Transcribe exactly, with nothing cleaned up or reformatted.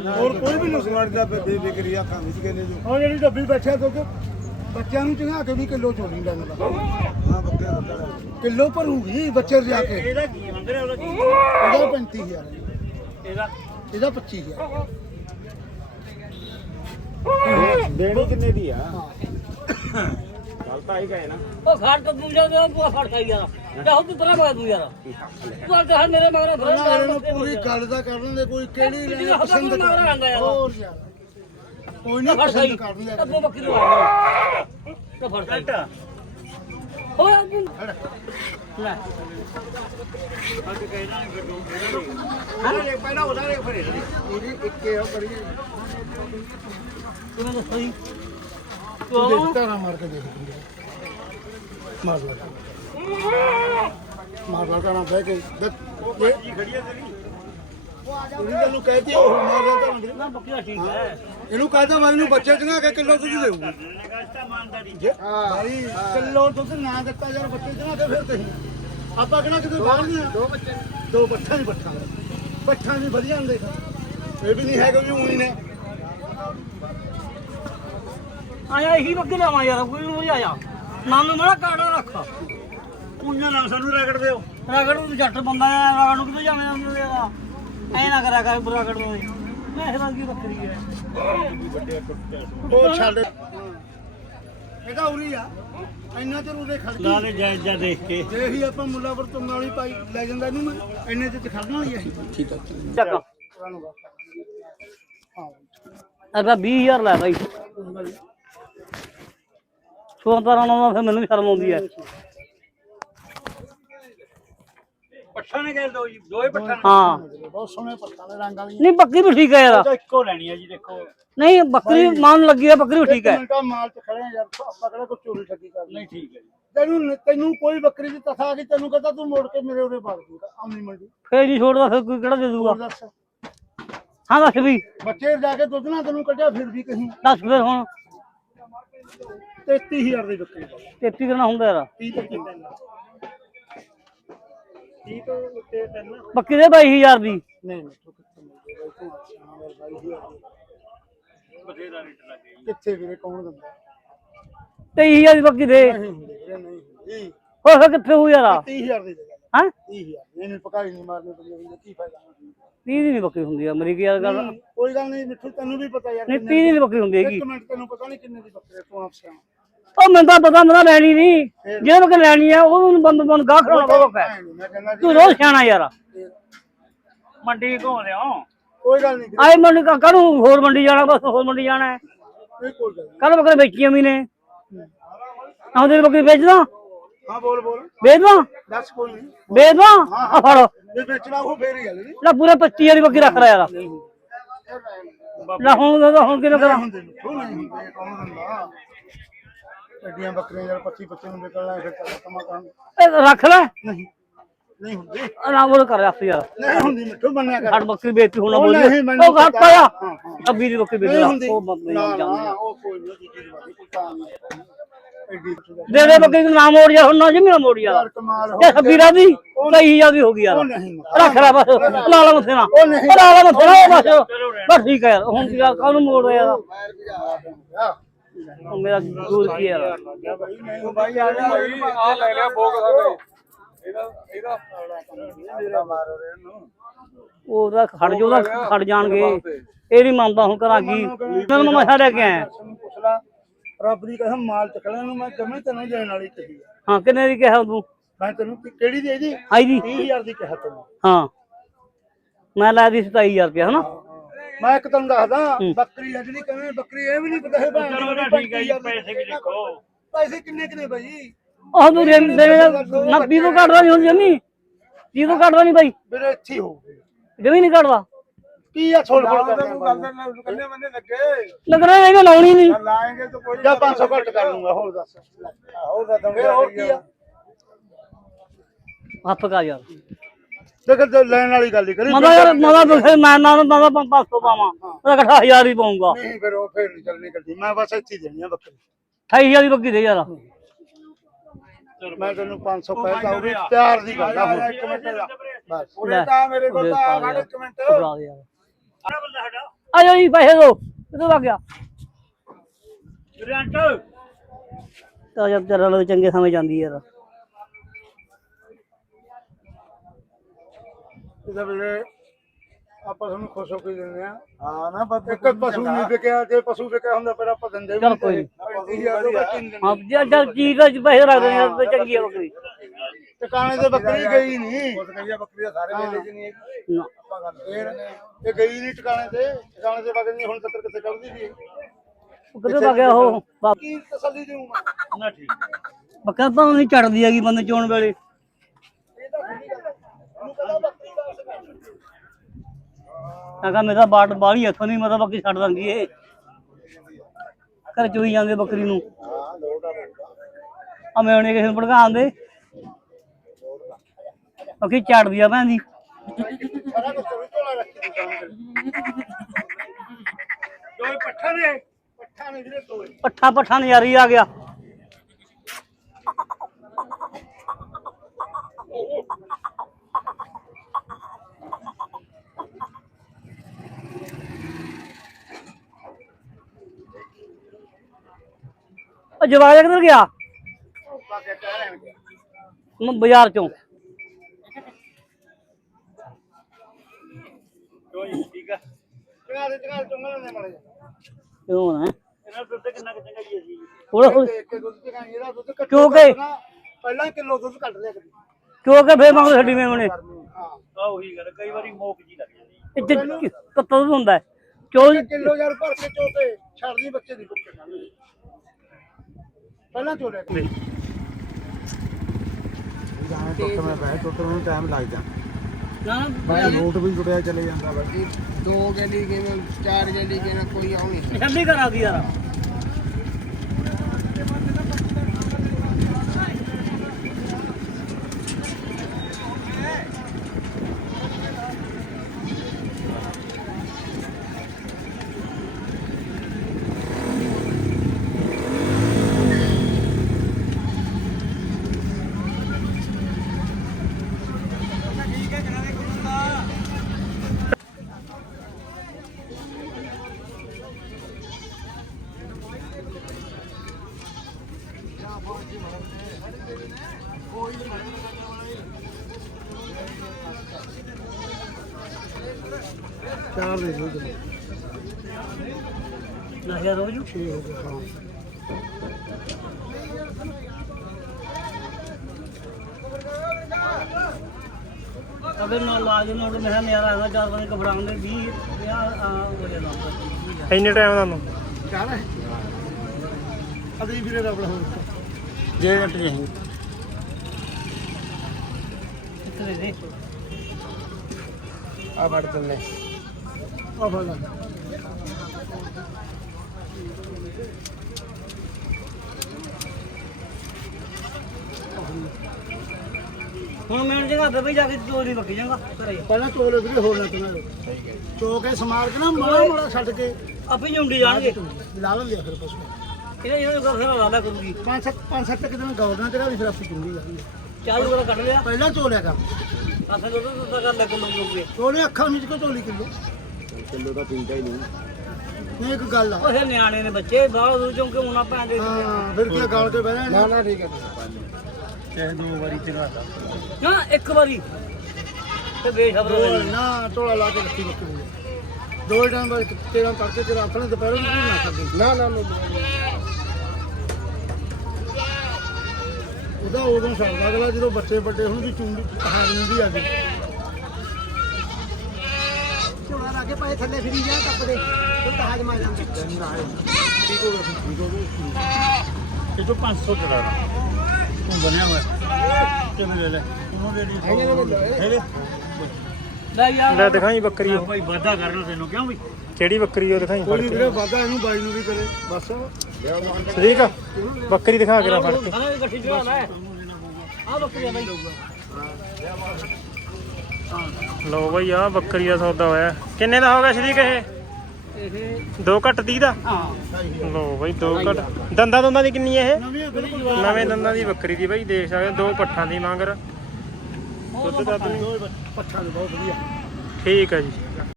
ਹੋਰ ਕੋਈ ਵੀ ਨੁਕਸਾਨ ਦਾ ਬੇਫਿਕਰੀ ਆਖਾਂ ਵਿੱਚ ਕਹਿੰਦੇ ਜੋ ਉਹ ਜਿਹੜੀ ਡੱਬੀ ਬੈਠਿਆ ਕਿਉਂਕਿ ਬੱਚਿਆਂ ਨੂੰ ਚੰਗਾ ਕੇ ਵੀ ਕਿਲੋ ਚੋਰੀ ਲੈਂਦਾ ਹਾਂ ਬੱਕਰੇ ਕਿਲੋ ਭਰੂਗੀ ਬੱਚੇ ਲਿਆ ਕੇ ਇਹਦਾ ਕੀ ਮੰਗ ਰਿਹਾ ਉਹਦਾ ਕੀ ਇਹਦਾ ਪੈਂਤੀ ਹਜ਼ਾਰ ਇਹਦਾ ਇਹਦਾ ਪੱਚੀ ਹਜ਼ਾਰ ਦੇਣੀ ਕਿੰਨੇ ਦੀ ਆ ਗੱਲ ਤਾਂ ਆਈ ਗਏ ਨਾ ਉਹ ਖਾੜ ਤੋਂ ਦੂਜਾ ਦੇ ਉਹ ਫੜ ਖਾਈ ਯਾਰ ਚਾਹੋ ਤੂੰ ਪਰਾਂ ਪਾ ਦੂੰ ਯਾਰ ਤੂੰ ਅੱਜ ਹਰ ਮੇਰੇ ਮਗਰ ਫਿਰ ਪੂਰੀ ਗੱਲ ਦਾ ਕਰ ਲੈਂਦੇ ਕੋਈ ਕਿਹੜੀ ਲੈਣੀ ਪਸੰਦ ਕਰ ਹੋਰ ਯਾਰ ਕੋਈ ਨਹੀਂ ਪਸੰਦ ਕਰ ਲਿਆ ਅੱਗੋਂ ਬੱਕਰੀ ਲਵਾ ਤਾਂ ਫੜ ਖਾਈ ਓਏ ਲੈ ਅੱਜ ਕਹਿਣਾ ਨਹੀਂ ਫਿਰ ਦੋ ਹਾਂ ਇਹ ਪਹਿਲਾਂ ਉਹਦਾ ਇੱਕ ਫੜੇ ਇਹਦੀ ਇੱਕੇ ਹੋ ਕਰੀਏ ਤੂੰ ਮੈਨੂੰ ਸਹੀ ਤੂੰ ਦੇਖ ਤਾਰਾ ਮਾਰ ਕੇ ਦੇਖ ਮਾਰ ਲਾ ਮਾਰ ਲਾ ਕਰਾਂ ਬਹਿ ਕੇ ਇਹ ਜੀ ਖੜੀ ਹੈ ਤੇਰੀ ਉਹਦੀ ਤੈਨੂੰ ਕਹਿਤੀ ਉਹ ਮਾਰ ਲਾ ਤਾਂ ਨਾ ਬੱਕਰਾ ਠੀਕ ਹੈ ਇਹਨੂੰ ਕਹਦਾ ਮੈਂ ਇਹਨੂੰ ਬੱਚੇ ਚੰਗਾ ਕੇ ਕਿਲੋ ਦੁੱਧ ਦੇਊਗੀ ਭਾਈ ਕਿਲੋ ਦੁੱਧ ਨਾ ਦਿੱਤਾ ਯਾਰ ਬੱਚੇ ਚੰਗਾ ਕੇ ਫਿਰ ਤੁਸੀਂ ਆਪਾਂ ਕਿਹਨਾਂ ਕਿਤੇ ਬਾਹਰ ਨਹੀਂ ਦੋ ਬੱਚੇ ਦੋ ਬੱਠਾ ਨਹੀਂ ਬੱਠਾ ਬੱਠਾ ਨਹੀਂ ਵਧੀਆ ਹੁੰਦੇ ਇਹ ਵੀ ਨਹੀਂ ਹੈਗਾ ਵੀ ਉਹੀ ਨੇ ਆਇਆ ਇਹੀ ਬੱਕੇ ਲਾਵਾਂ ਯਾਰ ਕੋਈ ਨਹੀਂ ਆਇਆ ਨਾਮ ਨੂੰ ਮੇਰਾ ਕਾੜਾ ਰੱਖ ਉਹਨਾਂ ਨਾਲ ਸਾਨੂੰ ਰਗੜ ਦਿਓ ਰਗੜ ਨੂੰ ਜੱਟ ਬੰਦਾ ਆ ਰਗੜ ਨੂੰ ਕਿੱਥੇ ਜਾਵੇਂ ਉਹਨੂੰ ਯਾਰ ਐ ਨਾ ਕਰਿਆ ਕਰ ਬੁਰਾ ਕੱਢ ਦੋ ਮੈਂ ਇਹ ਵਰਗੀ ਬੱਕਰੀ ਹੈ ਉਹ ਛੱਡ ਇਹਦਾ ਉਰੀ ਆ ਇੰਨਾ ਚਿਰ ਉਹਦੇ ਖੜ ਲਾ ਲੈ ਜਾਇਜ਼ਾ ਦੇਖ ਕੇ ਜੇ ਹੀ ਆਪਾਂ ਮੁੱਲਾਪੁਰ ਤੋਂ ਵਾਲੀ ਪਾਈ ਲੈ ਜਾਂਦਾ ਇਹਨੂੰ ਮੈਂ ਇੰਨੇ ਚ ਖੜਨ ਵਾਲੀ ਹੈ ਠੀਕ ਹੈ ਚੱਕ ਹਾਂ ਅਰਬਾ ਵੀਹ ਹਜ਼ਾਰ ਲੈ ਬਾਈ ਸੋਤਾਂ ਨਾਲ ਫਿਰ ਮੈਨੂੰ ਵੀ ਸ਼ਰਮ ਆਉਂਦੀ ਹੈ ਪੱਠਾ ਨੇ ਕਹਿ ਦੋ ਜੀ ਦੋਏ ਪੱਠਾ ਹਾਂ ਬਹੁਤ ਸੋਹਣੇ ਪੱਠਾ ਦੇ ਰੰਗਾਂ ਦੀ ਨਹੀਂ ਬੱਕਰੀ ਵੀ ਠੀਕ ਹੈ ਯਾਰ ਇੱਕੋ ਲੈਣੀ ਹੈ ਜੀ ਦੇਖੋ ਨਹੀਂ ਬੱਕਰੀ ਮਾਨ ਲੱਗੀ ਹੈ ਬੱਕਰੀ ਵੀ ਠੀਕ ਹੈ ਮਿੰਟਾਂ ਮਾਲ ਚ ਖੜੇ ਯਾਰ ਆਪਾਂ ਕਿਹੜਾ ਕੋਈ ਚੋਰੀ ਠੱਗੀ ਕਰ ਨਹੀਂ ਠੀਕ ਹੈ ਜੀ ਤੈਨੂੰ ਤੈਨੂੰ ਕੋਈ ਬੱਕਰੀ ਦੀ ਤਥਾ ਆ ਗਈ ਤੈਨੂੰ ਕਹਿੰਦਾ ਤੂੰ ਮੋੜ ਕੇ ਮੇਰੇ ਉਰੇ ਬਾੜ ਦੂਗਾ ਆਮਨੀ ਮੰਡੀ ਫੇਰ ਨਹੀਂ ਛੋੜਦਾ ਫਿਰ ਕੋਈ ਕਿਹੜਾ ਦੇ ਦੂਗਾ ਹਾਂ ਦੱਸ ਵੀ ਬੱਚੇ ਜਾ ਕੇ ਦੁੱਧ ਨਾ ਤੈਨੂੰ ਕੱਢਿਆ ਫਿਰ ਵੀ ਕਹੀਂ ਦੱਸ ਫਿਰ ਹੁਣ ਤੇਤੀ ਹਜ਼ਾਰ ਦੀ ਬੱਕਰੀ ਤੇਤੀ ਕਰਨਾ ਹੁੰਦਾ ਯਾਰ ਤੀਹ ਤੋਂ ਤੀਹ ਤੋਂ ਉੱਤੇ ਤਿੰਨ ਬੱਕਰੀ ਦੇ ਬਾਈ ਹਜ਼ਾਰ ਦੀ ਨਹੀਂ ਕਿੱਥੇ ਵੀਰੇ ਕੌਣ ਦਿੰਦਾ ਤੇਈ ਹਜ਼ਾਰ ਦੀ ਬੱਕਰੀ ਦੇ ਨਹੀਂ ਹੋ ਹੋ ਕਿੱਥੇ ਹੋ ਯਾਰ ਤੀਹ ਹਜ਼ਾਰ ਦੀ ਹਾਂ ਤੀਹ ਹਜ਼ਾਰ ਇਹਨੇ ਪਕਾਈ ਨਹੀਂ ਮਾਰਨੀ ਬੰਦੇ ਕੀ ਫਾਇਦਾ ਤੀਹ ਦੀ ਨਹੀਂ ਬੱਕਰੀ ਹੁੰਦੀ ਆ ਮੇਰੀ ਕੀ ਗੱਲ ਕੋਈ ਗੱਲ ਨਹੀਂ ਮਿੱਠੂ ਤੈਨੂੰ ਵੀ ਪਤਾ ਯਾਰ ਨਹੀਂ ਤੀਹ ਦੀ ਬੱਕਰੀ ਹੁੰਦੀ ਹੈਗੀ ਇੱਕ ਮਿੰਟ ਤੈਨੂੰ ਪਤਾ ਨਹੀਂ ਕਿੰਨੇ ਦੀ ਬੱਕਰੀ ਤੂੰ ਆਪ ਸਿਆਣਾ ਉਹ ਮੈਨੂੰ ਤਾਂ ਪਤਾ ਮੈਂ ਲੈਣੀ ਨਹੀਂ ਜੇ ਮੈਂ ਲੈਣੀ ਆ ਉਹਨੂੰ ਬੰਦ ਬੰਦ ਗਾਹ ਖੜਾਉਣਾ ਪਊਗਾ ਤੂੰ ਰੋਜ਼ ਸਿਆਣਾ ਯਾਰ ਮੰਡੀ ਘੁੰਮ ਲਿਆ ਕੋਈ ਗੱਲ ਨਹੀਂ ਆਏ ਮੰਡੀ ਕਾਹਨੂੰ ਹੋਰ ਮੰਡੀ ਜਾਣਾ ਬਸ ਹੋਰ ਮੰਡੀ ਜਾਣਾ ਹੈ ਕੱਲ ਬੱਕਰੇ ਵੇਚੀਆਂ ਵੀ ਨੇ ਆਹ ਤੇਰੀ ਬੱਕਰੀ ਵੇਚਦਾ ਹਾਂ ਬੋਲ ਬੋਲ ਵੇਚਦਾ ਦੱਸ ਕੋਈ ਨਹੀਂ ਵੇਚਦਾ ਆ ਫੜ ਜੇ ਵੇਚਣਾ ਉਹ ਫੇਰ ਹੀ ਗੱਲ ਨਹੀਂ ਲੈ ਪੂਰੇ ਪੱਚੀ ਹਜ਼ਾਰ ਦੀ ਬੱਕਰੀ ਰੱਖ ਲੈ ਯਾਰ ਲੈ ਹੁਣ ਹੁਣ ਕਿਹਨੇ ਕਰਾਂ ਕੌਣ ਦਿੰਦਾ ਐਡੀਆਂ ਬੱਕਰੀਆਂ ਯਾਰ ਪੱਚੀ ਪੱਚੀ ਨੂੰ ਨਿਕਲਣਾ ਫਿਰ ਕਮਾ ਕਰਨ ਰੱਖ ਲੈ ਨਹੀਂ ਨਹੀਂ ਹੁੰਦੀ ਆਰਾਮ ਨਾਲ ਕਰ ਰੱਖ ਯਾਰ ਨਹੀਂ ਹੁੰਦੀ ਮਿੱਠੂ ਬੰਨਿਆ ਕਰ ਬੱਕਰੀ ਵੇਚੀ ਹੁਣ ਬੋਲੀ ਉਹ ਘੱਟ ਪਾਇਆ ਅੱਬੀ ਦੀ ਬੱਕਰੀ ਵੇਚ ਉਹ ਬੰਦ ਨਹੀਂ ਜਾਂਦੀ ਉਹ ਕੋਈ ਨਹੀਂ ਚੀਜ਼ ਦੀ ਕੋਈ ਤਾਂ ਨਹੀਂ ਦੇ ਦੇ ਬੱਕਰੀ ਦਾ ਨਾਮ ਮੋੜ ਜਾ ਹੁਣ ਨਾ ਜਿਵੇਂ ਮੋੜ ਜਾ ਇਹ ਸਬੀਰਾ ਦੀ ਕਈ ਹਜ਼ਾਰ ਦੀ ਹੋ ਗਈ ਯਾਰ ਰੱਖ ਲੈ ਬਸ ਲਾ ਲਾ ਮਥੇ ਨਾ ਲਾ ਲਾ ਮਥੇ ਨਾ ਬਸ ਬਸ ਠੀਕ ਹੈ ਯਾਰ ਹੁਣ ਕੀ ਕਾਹਨੂੰ ਮੋੜ ਰਿਹਾ ਯਾਰ ਮੇਰਾ ਦੂਰ ਕੀ ਯਾਰ ਨਹੀਂ ਭਾਈ ਆ ਲੈ ਲਿਆ ਭੋਗ ਸਾਡੇ ਇਹਦਾ ਇਹਦਾ ਮੇਰਾ ਮਾਰ ਰਹੇ ਨੂੰ ਉਹਦਾ ਖੜ ਜੋ ਦਾ ਖੜ ਜਾਣਗੇ ਇਹ ਨਹੀਂ ਮੰਨਦਾ ਹੁਣ ਕਰਾਂ ਕੀ ਮੈਨੂੰ ਮਸਾ ਲੈ ਕੇ ਆਇਆ ਪੁੱਛ ਲਾ ਰੱਬ ਦੀ ਕਸਮ ਮਾਲ ਚੱਕਣਾ ਨੂੰ ਮੈਂ ਜਮੇ ਤੈਨੂੰ ਦੇਣ ਵਾਲੀ ਕਹੀ ਹਾਂ ਕਿੰਨੇ ਦੀ ਕਿਹਾ ਤੂੰ ਮੈਂ ਤੈਨੂੰ ਕਿਹੜੀ ਦੀ ਇਹਦੀ ਆਈ ਦੀ ਤੀਹ ਹਜ਼ਾਰ ਦੀ ਕਿਹਾ ਤੈਨੂੰ ਹਾਂ ਮੈਂ ਲੈ ਦੀ ਸਤਾਈ ਹਜ਼ਾਰ ਰੁਪਇਆ ਹਨਾ ਮੈਂ ਇੱਕ ਤੈਨੂੰ ਦੱਸਦਾ ਬੱਕਰੀ ਆ ਜਿਹੜੀ ਕਹਿੰਦੇ ਬੱਕਰੀ ਇਹ ਵੀ ਨਹੀਂ ਪਤਾ ਹੈ ਭਾਈ ਚਲੋ ਠੀਕ ਹੈ ਜੀ ਪੈਸੇ ਵੀ ਦੇਖੋ ਪੈਸੇ ਕਿੰਨੇ ਕਿੰਨੇ ਭਾਈ ਉਹ ਤੂੰ ਦੇ ਨਾ ਵੀਹ ਤੋਂ ਕੱਢਦਾ ਨਹੀਂ ਹੁੰਦੀ ਜਮੀ ਵੀਹ ਤੋਂ ਕੱਢਦਾ ਨਹੀਂ ਭਾਈ ਮੇਰੇ ਇੱਥੇ ਹੋ ਜਮੀ ਨਹੀਂ ਕੱਢਦਾ ਕੀ ਆ ਛੋੜ ਛੋੜ ਕਰਦੇ ਕੰਨੇ ਬੰਨੇ ਲੱਗੇ ਲੱਗਣਾ ਇਹਨੇ ਲਾਉਣੀ ਨਹੀਂ ਲਾਏਂਗੇ ਤਾਂ ਕੋਈ ਜਾਂ ਪੰਜ ਸੌ ਘੱਟ ਕਰ ਲੂੰਗਾ ਹੋਰ ਦੱਸ ਹੋਰ ਦੱਸ ਹੋਰ ਕੀ ਆ ਹੱਥ ਕਾ ਯਾਰ ਦੇਖ ਲੈਣ ਵਾਲੀ ਗੱਲ ਹੀ ਕਰੀ ਮਦਾ ਯਾਰ ਮਦਾ ਮੈਂ ਨਾ ਮਦਾ ਪੰਜ ਸੌ ਪਾਵਾਂ ਉਹਦਾ ਇਕੱਠਾ ਹਜ਼ਾਰ ਹੀ ਪਾਉਂਗਾ ਨਹੀਂ ਫਿਰ ਉਹ ਫੇਰ ਨਹੀਂ ਚੱਲਣੀ ਕਰਦੀ ਮੈਂ ਬਸ ਇੱਥੇ ਹੀ ਦੇਣੀ ਆ ਬੱਕਰੀ ਅਠਾਈ ਹਜ਼ਾਰ ਦੀ ਬੱਕਰੀ ਦੇ ਯਾਰ ਮੈਂ ਤੈਨੂੰ ਪੰਜ ਸੌ ਪੈਸਾ ਉਹ ਵੀ ਪਿਆਰ ਦੀ ਗੱਲ ਆ ਇੱਕ ਮਿੰਟ ਬਸ ਉਹਨੇ ਤਾਂ ਮੇਰੇ ਕੋਲ ਤਾਂ ਆ ਇੱਕ ਮਿੰਟ ਆ ਜਾਓ ਜੀ ਪੈਸੇ ਦੋ ਕਿਦੋਂ ਆ ਗਿਆ ਰੈਂਟ ਤਾਂ ਜਦ ਤੇਰਾ ਲੋ ਚੰਗੇ ਸਮੇਂ ਜਾਂਦੀ ਯਾਰ ਇਹਦਾ ਵੇਲੇ ਆਪਾਂ ਤੁਹਾਨੂੰ ਖੁਸ਼ ਹੋ ਕੇ ਦਿੰਦੇ ਆ ਹਾਂ ਨਾ ਪਰ ਇੱਕ ਪਸ਼ੂ ਨਹੀਂ ਵਿਕਿਆ ਜੇ ਪਸ਼ੂ ਵਿਕਿਆ ਹੁੰਦਾ ਫਿਰ ਆਪਾਂ ਦਿੰਦੇ ਚੱਲ ਕੋਈ ਨਹੀਂ ਹਾਂ ਜਦ ਚੀਜ਼ ਦਾ ਪੈਸੇ ਰੱਖ ਦੇਣੇ ਯਾਰ ਚੰਗੀ ਆ ਬੱਕਰੀ ਟਿਕਾਣੇ ਤੇ ਬੱਕਰੀ ਗਈ ਨਹੀਂ ਉਸ ਕਹੀਆ ਬੱਕਰੀ ਦਾ ਸਾਰੇ ਮੇਲੇ ਚ ਨਹੀਂ ਹੈਗੀ ਆਪਾਂ ਗੱਲ ਫੇਰ ਇਹ ਗਈ ਨਹੀਂ ਟਿਕਾਣੇ ਤੇ ਟਿਕਾਣੇ ਤੇ ਵਗ ਨਹੀਂ ਹੁਣ ਤੱਕ ਕਿੱਥੇ ਕੱਢਦੀ ਸੀ ਕਿੱਥੇ ਵਗ ਗਿਆ ਉਹ ਕੀ ਤਸੱਲੀ ਦੇਉਂ ਨਾ ਠੀਕ ਬੱਕਰਾ ਤਾਂ ਨਹੀਂ ਚੜਦੀ ਹੈਗੀ ਬੰਦੇ ਚੋਣ ਵੇਲੇ ਕਾਕਾ ਮੇਰਾ ਬਾਟ ਬਾਹਲੀ ਇੱਥੋਂ ਨਹੀਂ ਮਤਲਬ ਬਾਕੀ ਛੱਡ ਦਾਂਗੀ ਇਹ ਘਰ ਚੋਈ ਜਾਂਦੇ ਬੱਕਰੀ ਨੂੰ ਆ ਮੈਂ ਉਹਨੇ ਕਿਸੇ ਨੂੰ ਭੜਕਾਉਣ ਦੇ ਬਾਕੀ ਝਾੜਦੀ ਆ ਭੈਣ ਦੀ ਪੱਠਾ ਨੇ ਪੱਠਾ ਨੇ ਵੀਰੇ ਦੋਏ ਪੱਠਾ ਪੱਠਾ ਨਜ਼ਾਰੀ ਆ ਗਿਆ ਜਵਾਜ ਕਿੱਧਰ ਗਿਆ ਬਾਜ਼ਾਰ ਚੋਂ ਠੀਕ ਆ ਚੰਗਾ ਦੇ ਚੰਗਾ ਚੰਗਾ ਨੇ ਮਾਰੇ ਕਿਉਂ ਨਾ ਇਹਨਾਂ ਦੁੱਧ ਕਿੰਨਾ ਕਿ ਚੰਗਾ ਹੀ ਸੀ ਥੋੜਾ ਥੋੜਾ ਦੇਖ ਕੇ ਦੁੱਧ ਚੰਗਾ ਇਹਦਾ ਦੁੱਧ ਕੱਟ ਕਿਉਂ ਕੇ ਪਹਿਲਾਂ ਕਿਲੋ ਦੁੱਧ ਕੱਢ ਲਿਆ ਕਰੀ ਕਿਉਂ ਕੇ ਫੇਰ ਮੰਗ ਛੱਡੀ ਮੈਂ ਉਹਨੇ ਹਾਂ ਆ ਉਹੀ ਗੱਲ ਕਈ ਵਾਰੀ ਮੋਕ ਜੀ ਲੱਗ ਜਾਂਦੀ ਇੱਥੇ ਕੱਤਾ ਦੁੱਧ ਹੁੰਦਾ ਚੋ ਕਿਲੋ ਯਾਰ ਭਰ ਕੇ ਚੋਤੇ ਛੱਡਦੀ ਬੱਚੇ ਦੀ ਭੁੱਖੇ ਨਾਲ ਪਹਿਲਾਂ ਚੋਲੇ ਜਾਣੇ ਟੁੱਟ ਮੈਂ ਬਹਿ ਟੁੱਟ ਨੂੰ ਟਾਈਮ ਲੱਗਦਾ ਨਾ ਭਾਈ ਨੋਟ ਵੀ ਜੁੜਿਆ ਚਲੇ ਜਾਂਦਾ ਬਾਕੀ ਦੋ ਗੈਲੀ ਕਿਵੇਂ ਚਾਰ ਗੈਲੀ ਕਿਵੇਂ ਕੋਈ ਆਉਣੀ ਛੱਡੀ ਕਰਾ ਦੀ ਯਾਰ ਚਾਰ ਦੇ ਦਿਓ ਨਾ ਯਾਰ ਰੋਜੂ ਛੇ ਹੋ ਗਏ ਹਾਂ ਅਗਰ ਨਾ ਲਾਜ ਨੋਟ ਮੇਰਾ ਨਿਆਰਾ ਆਇਆ ਚਾਰ ਬੰਦੇ ਘਬਰਾਉਂਦੇ ਵੀਹ ਪੰਜਾਹ ਆ ਹੋ ਜਾਂਦਾ ਇੰਨੇ ਟਾਈਮ ਦਾ ਨੂੰ ਚਾਰ ਹੈ ਅਦੀ ਵੀਰੇ ਦਾ ਬੜਾ ਹੁੰਦਾ ਜੇ ਘੰਟੇ ਹੈ ਕਿੱਥੇ ਦੇ ਆ ਵੜ ਦਿੰਨੇ ਆ ਫੜ ਲੈ ਹੁਣ ਮੈਂ ਜਗ੍ਹਾ ਤੇ ਬਈ ਜਾ ਕੇ ਚੋਰੀ ਬੱਕੀ ਜਾਂਗਾ ਘਰੇ ਪਹਿਲਾਂ ਚੋਲੇ ਵੀਰੇ ਹੋਰ ਨਾ ਤੁਨਾ ਚੋ ਕੇ ਸਮਾਰ ਕੇ ਨਾ ਮਾੜਾ ਮਾੜਾ ਛੱਡ ਕੇ ਆਪੇ ਝੁੰਡੀ ਜਾਣਗੇ ਲਾ ਲੈਂਦੇ ਆ ਫਿਰ ਪਸ਼ੂ ਇਹਨੇ ਇਹਨੂੰ ਕਰ ਫਿਰ ਲਾਲਾ ਕਰੂਗੀ ਪੰਜ ਸੱਤ ਪੰਜ ਸੱਤ ਕਿਤੇ ਗੌਰਨਾ ਤੇਰਾ ਵੀ ਫਿਰ ਆਪੀ ਚੁੰਗੀ ਜਾਂਦੀ ਚਾਲੂ ਕਰ ਕੱਢ ਲਿਆ ਪਹਿਲਾਂ ਚੋਲਿਆ ਕਰ ਆਖੇ ਦੁੱਧ ਦੁੱਧ ਕਰ ਲੈ ਕਿਲੋ ਕਿਲੋ ਚੋਲੇ ਅੱਖਾਂ ਵਿੱਚ ਕੋ ਚੋਲੀ ਕਿਲੋ ਕਿਲੋ ਦਾ ਪੀਂਦਾ ਹੀ ਨਹੀਂ ਨਹੀਂ ਇੱਕ ਗੱਲ ਆ ਉਹ ਨਿਆਣੇ ਨੇ ਬੱਚੇ ਬਾਹਰ ਦੂਰ ਚੋਂ ਕਿ ਉਹਨਾਂ ਭੈਣ ਦੇ ਹਾਂ ਫਿਰ ਕੀ ਗਾਲ ਕੇ ਬਹਿਣਾ ਨਾ ਨਾ ਠੀਕ ਹੈ ਚਾਹੇ ਦੋ ਵਾਰੀ ਚੰਗਾਤਾ ਨਾ ਇੱਕ ਵਾਰੀ ਤੇ ਬੇਸ਼ਬਰ ਨਾ ਟੋਲਾ ਲਾ ਕੇ ਰੱਖੀ ਬੱਕਰੀ ਦੋ ਟਾਈਮ ਬਾਅਦ ਤੇਰਾ ਕਰਕੇ ਤੇਰਾ ਆਪਣੇ ਦੁਪਹਿਰ ਨੂੰ ਨਾ ਕਰਦੇ ਨਾ ਨਾ ਉਹਦਾ ਉਦੋਂ ਛੱਡਦਾ ਅਗਲਾ ਜਦੋਂ ਬੱਚੇ ਵੱਡੇ ਹੁਣ ਵੀ ਚੁੰਡੀ ਹਾਜ਼ਮ ਵੀ ਆ ਗਈ ਝੋਲਾ ਲਾ ਕੇ ਪਾਏ ਥੱਲੇ ਫਿਰੀ ਜਾ ਕੱਪੜੇ ਤੇ ਹਾਜ ਮਾਰ ਜਾਂਦੇ ਠੀਕ ਹੋ ਗਿਆ ਠੀਕ ਹੋ ਗਿਆ ਇਹ ਤੋਂ ਪੰਜ ਸੌ ਚੜਾ ਤੂੰ ਬਣਿਆ ਹੋਇਆ ਕਿਵੇਂ ਲੈ ਲੈ ਉਹਨੂੰ ਦੇ ਦੀ ਹੈਗੇ ਲੈ ਯਾਰ ਲੈ ਦਿਖਾਈ ਬੱਕਰੀ ਉਹ ਭਾਈ ਵਾਦਾ ਕਰਨਾ ਤੈਨੂੰ ਕਿਉਂ ਵੀ ਕਿਹੜੀ ਬੱਕਰੀ ਉਹ ਦਿਖਾਈ ਕੋਈ ਵੀਰੇ ਵਾਦਾ ਇਹਨੂੰ ਬਾਈ ਨੂੰ ਵੀ ਕਰੇ ਬਸ ਠੀਕ ਆ ਬੱਕਰੀ ਦਿਖਾ ਕੇ ਨਾ ਫੜ ਕੇ ਖਾਣਾ ਇਕੱਠੀ ਚੜਾ ਲੈ ਆ ਬੱਕਰੀ ਬਾਈ ਲਓ ਬਈ ਆ ਬੱਕਰੀ ਦਾ ਸੌਦਾ ਹੋਇਆ ਕਿੰਨੇ ਦਾ ਹੋਗਾ ਸ਼ਰੀਕ ਇਹ ਇਹ ਦੋ ਘੱਟ ਤੀਹ ਦਾ ਹਾਂ ਲਓ ਬਈ ਦੋ ਘੱਟ ਦੰਦਾਂ ਦੁੰਦਾਂ ਦੀ ਕਿੰਨੀ ਹੈ ਇਹ ਨਵੀਂ ਬਿਲਕੁਲ ਨਵੇਂ ਦੰਦਾਂ ਦੀ ਬੱਕਰੀ ਦੀ ਬਈ ਦੇਖ ਸਕਦੇ ਦੋ ਪੱਠਾਂ ਦੀ ਮੰਗਰ ਦੁੱਧ ਦਾ ਪੱਠਾ ਦੇ ਬਹੁਤ ਵਧੀਆ ਠੀਕ ਆ ਜੀ